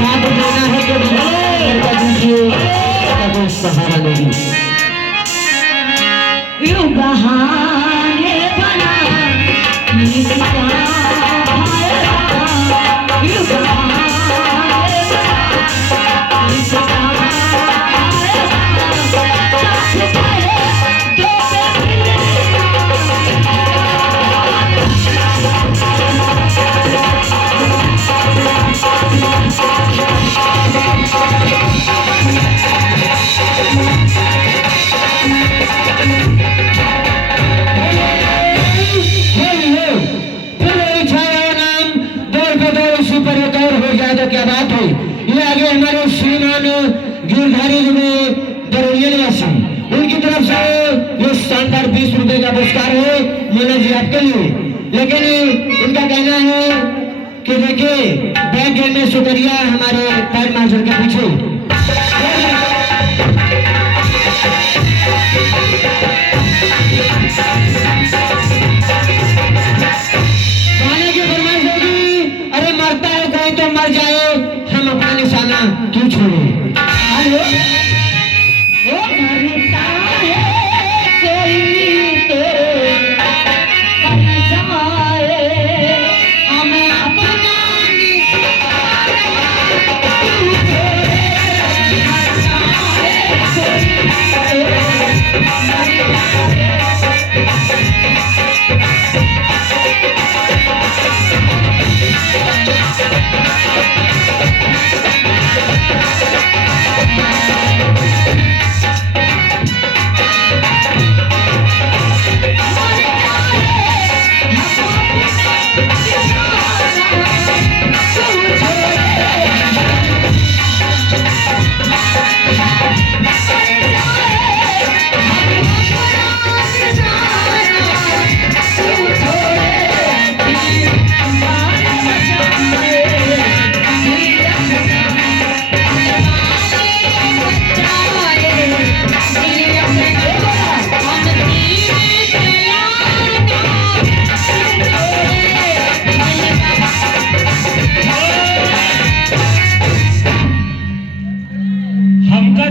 साथ देना है तो लड़का दीजिए तो सहारा देगी। यूं बहाने बना इसका फायदा, यूं बहाने बना इसका फायदा, साथ पहले दो क्या बात है। ये आगे हमारे श्रीमान गिरधारी बरौलिया निवासी, उनकी तरफ से ये शानदार 20 रुपए का पुरस्कार है मोना जी आपके लिए। लेकिन इनका कहना है कि देखिए बैक गेम में सुतरिया हमारे पैर मास्टर के पीछे गाने की फरमाइश होगी, अरे मरता है कोई तो मर जाए, हम अपना निशाना क्यों छोड़े। हेलो ओ मरता है कोई तो मर जाए, हम अपना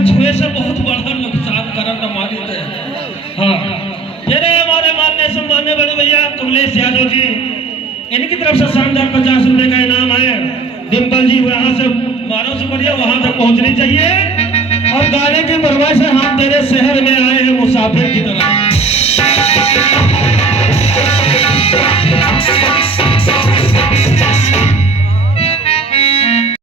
छुए से बहुत बड़ा नुकसान करना मानित है। हाँ फिर हमारे मानने सम्मान्य बड़े भैया कमलेश यादव जी, इनकी तरफ से शानदार 50 रुपए का इनाम है। डिम्पल जी वहां से मारो से बढ़िया वहां तक पहुंचनी चाहिए। और गाने की फरमाइश से हम तेरे शहर में आए हैं मुसाफिर की तरह।